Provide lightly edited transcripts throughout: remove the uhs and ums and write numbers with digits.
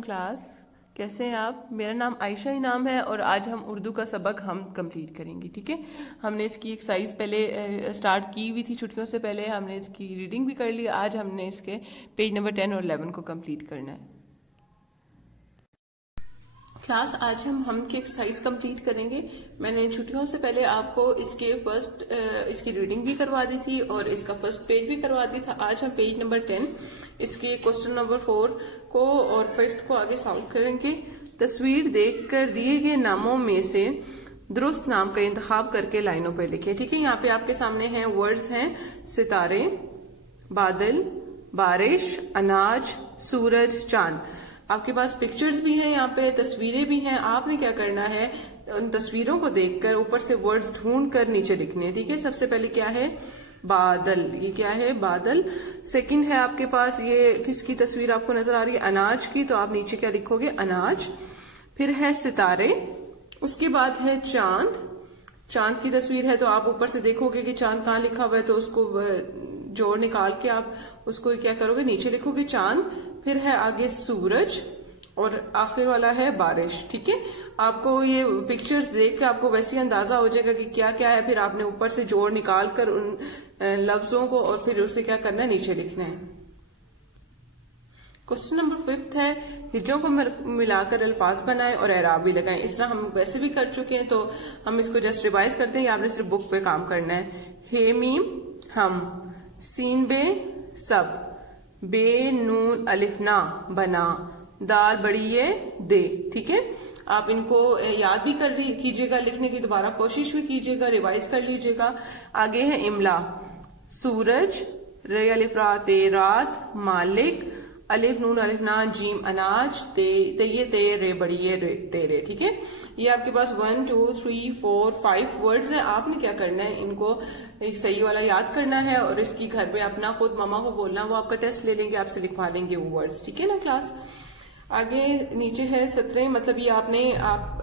Class کیسے ہیں آپ؟ میرا نام عائشہ انعام ہے اور آج ہم اردو کا سبق ہم کمپلیٹ کریں گے. ٹھیک ہے، ہم نے اس کی ایکسرسائز پہلے سٹارٹ کی ہوئی تھی چھٹیوں سے پہلے. ہم نے اس کی ریڈنگ بھی کر لی. آج ہم نے اس کے پیج نمبر 10 اور 11 کو کمپلیٹ کرنا ہے. کلاس آج ہم کی ایکسرسائز کمپلیٹ کریں گے. میں نے چھٹیوں سے پہلے آپ کو اس کی ریڈنگ بھی کروا دی تھی اور اس کا فرسٹ پیج بھی کروا دی تھا. آج ہم پیج نمبر 10 اس کے کوسچن نمبر 4 کو اور 5 کو آگے سالو کریں گے. تصویر دیکھ کر دیے گئے ناموں میں سے درست نام کا انتخاب کر کے لائنوں پر لکھیں. ٹھیک ہے، یہاں پہ آپ کے سامنے ہیں ورڈز ہیں: ستارے، بادل، بارش، اناج، سورج، چاند. آپ کے پاس پکچرز بھی ہیں، یہاں پہ تصویریں بھی ہیں. آپ نے کیا کرنا ہے، ان تصویروں کو دیکھ کر اوپر سے ورڈز ڈھونڈ کر نیچے لکھنے ہیں. ٹھیک ہے، سب سے پہلے کیا ہے؟ بادل. یہ کیا ہے؟ بادل. سیکنڈ ہے آپ کے پاس، یہ کس کی تصویر آپ کو نظر آ رہی ہے؟ اناج کی. تو آپ نیچے کیا لکھو گے؟ اناج. پھر ہے ستارے، اس کے بعد ہے چاند. چاند کی تصویر ہے تو آپ اوپر سے دیکھو گے کہ چاند کہاں لکھا ہوا ہے، تو اس کو جوڑ نکال کے آپ اس کو کیا کرو گے؟ نیچے لکھو گے چاند. پھر ہے آگے سورج اور آخر والا ہے بارش. ٹھیک ہے، آپ کو یہ پکچرز دیکھ کے آپ کو ویسے اندازہ ہو جائے گا کہ کیا کیا ہے. پھر آپ نے اوپر سے جوڑ نکال کر ان لفظوں کو اور پھر اسے کیا کرنا ہے؟ نیچے لکھنا ہے. کوسچن نمبر 5 ہے: ہجوں کو ملا کر الفاظ بنائیں اور اعراب بھی لگائیں. اس طرح ہم ویسے بھی کر چکے ہیں تو ہم اس کو جسٹ ریوائز کرتے ہیں. آپ نے صرف بک پہ کام کرنا ہے. ہے میم ہم، سین بے سب، بے نون الف نا بنا، دال بڑی دے. ٹھیک ہے، آپ ان کو یاد بھی کیجیے گا، لکھنے کی دوبارہ کوشش بھی کیجیے گا، ریوائز کر لیجیے گا. آگے ہے املا: سورج، رے الف را تے رات، مالک، الف نون الف نا جیم اناج، تے تے رے بڑی رے تیرے. ٹھیک ہے، یہ آپ کے پاس 1 2 3 4 5 ورڈز ہیں. آپ نے کیا کرنا ہے؟ ان کو ایک صحیح والا یاد کرنا ہے اور اس کی گھر میں اپنا خود ماما کو بولنا. وہ آپ کا ٹیسٹ لے لیں گے، آپ سے لکھوا لیں گے وہ ورڈز. ٹھیک ہے نا کلاس؟ آگے نیچے ہے 17، مطلب یہ آپ نے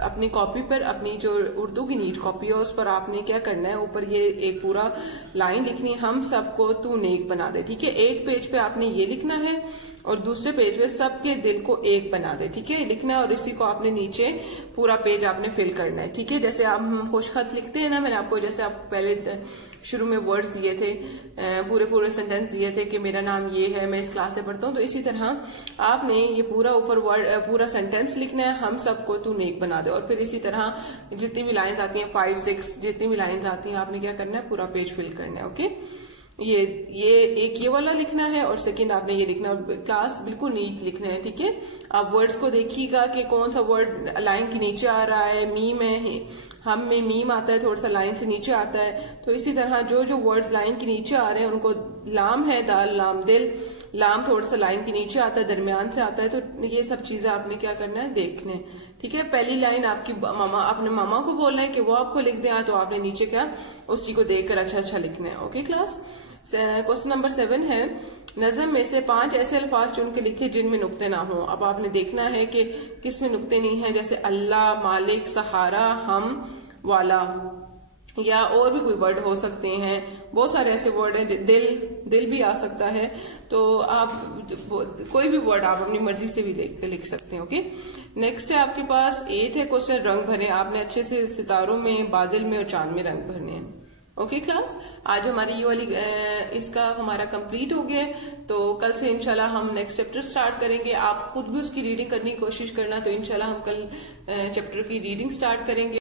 اپنی کاپی پر، اپنی جو اردو کی نیٹ کاپی ہے اس پر آپ نے کیا کرنا ہے؟ اوپر یہ ایک پورا لائن لکھنی ہے: ہم سب کو تو نیک بنا دے. ٹھیک ہے، ایک پیج پہ آپ نے یہ لکھنا ہے اور دوسرے پیج پہ سب کے دل کو ایک بنا دے. ٹھیک ہے، لکھنا ہے اور اسی کو آپ نے نیچے پورا پیج آپ نے فل کرنا ہے. ٹھیک ہے، جیسے آپ خوش خط لکھتے ہیں نا، میں نے آپ کو جیسے آپ پہلے شروع میں ورڈز دیے تھے، پورے سینٹینس دیے تھے کہ میرا نام یہ ہے، میں اس کلاس سے پڑھتا ہوں، تو اسی طرح آپ نے یہ پورا سینٹینس لکھنا ہے: ہم سب کو تو نیک بنا دے. اور پھر اسی طرح جتنی بھی لائنز آتی ہیں 5 6 جتنی بھی لائنز آتی ہیں آپ نے کیا کرنا ہے؟ پورا پیج فل کرنا ہے. اوکے، یہ والا لکھنا ہے اور سیکنڈ آپ نے یہ لکھنا ہے اور کلاس بالکل نیٹ لکھنا ہے. ٹھیک ہے، آپ ورڈز کو دیکھیے گا کہ کون سا ورڈ لائن کے نیچے آ رہا ہے. میم ہے، ہم میں میم آتا ہے، تھوڑا سا لائن سے نیچے آتا ہے. تو اسی طرح جو ورڈز لائن کے نیچے آ رہے ہیں ان کو، لام ہے دال لام دل، لام تھوڑا سا لائن کے نیچے آتا ہے، درمیان سے آتا ہے. تو یہ سب چیزیں آپ نے کیا کرنا ہے؟ دیکھنا ہے. ٹھیک ہے، پہلی لائن آپ کی اپنے ماما کو بولنا ہے کہ وہ آپ کو لکھ دیں، تو آپ نے نیچے کیا اسی کو دیکھ کر اچھا لکھنا ہے. Okay class? کوسچن نمبر 7 ہے: نظم میں سے 5 ایسے الفاظ چن کے لکھے جن میں نقطے نہ ہوں. اب آپ نے دیکھنا ہے کہ کس میں نقطے نہیں ہیں، جیسے اللہ، مالک، سہارا، ہم، والا، یا اور بھی کوئی ورڈ ہو سکتے ہیں. بہت سارے ایسے ورڈ ہیں، دل بھی آ سکتا ہے. تو آپ کوئی بھی ورڈ آپ اپنی مرضی سے بھی لکھ سکتے ہیں. اوکے، نیکسٹ ہے آپ کے پاس 8 ہے کوسچن: رنگ بھرے. آپ نے اچھے سے ستاروں میں، بادل میں اور چاند میں رنگ بھرنے ہیں. اوکے کلاس، آج ہماری یہ والی اس کا ہمارا کمپلیٹ ہو گیا. تو کل سے انشاءاللہ ہم نیکسٹ چیپٹر سٹارٹ کریں گے. آپ خود بھی اس کی ریڈنگ کرنے کی کوشش کرنا. تو انشاءاللہ ہم کل چیپٹر کی ریڈنگ سٹارٹ کریں گے.